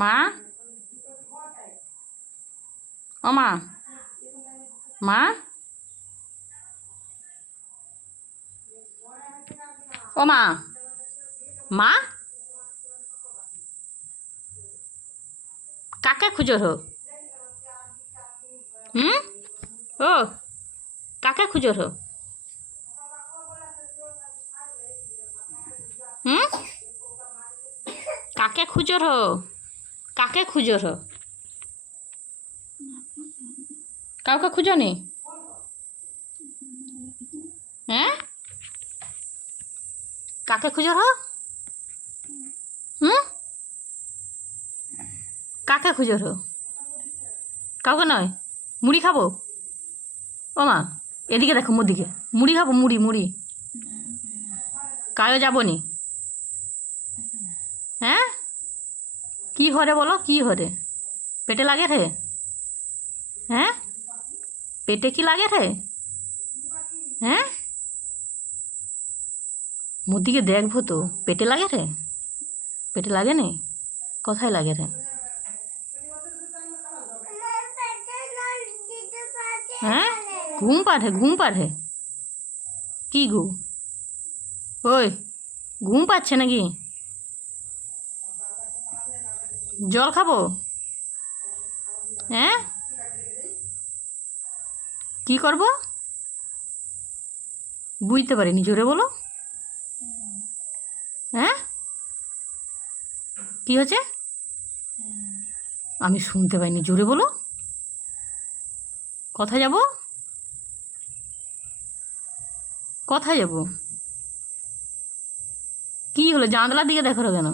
মা, ও মা, মা, ও মা, মা, কাকে খুঁজো হো? ও কাকে খুঁজো হো? কাকে খুঁজো হো? কাকে খুঁজো হো? কাউকে খুঁজো নি? হ্যাঁ, কাকে খুঁজো হো? কাকে খুঁজো হো? কাউকে নয়? মুড়ি খাবো? ও মা, এদিকে দেখো, মোর দিকে। মুড়ি খাবো? মুড়ি মুড়ি কায়ও যাবো নি? হ্যাঁ, কি হরে বলো, কি হরে? পেটে লাগে রে? হ্যাঁ, পেটে কি লাগে রে? হ্যাঁ, মোর দিকে দেখবো তো। পেটে লাগে রে? পেটে লাগে নি? কোথায় লাগে রে? হ্যাঁ, ঘুম পাড়ে, ঘুম পাড়ে? কি গো? ওই, ঘুম পাচ্ছে নাকি? জল খাবো? হ্যাঁ, কি করবো? বুঝতে পারিনি, জোরে বলো। হ্যাঁ, কি হচ্ছে? আমি শুনতে পাইনি, জোরে বলো। কোথায় যাব? কোথায় যাব? কি হলো? জানলার দিকে দেখো কেন?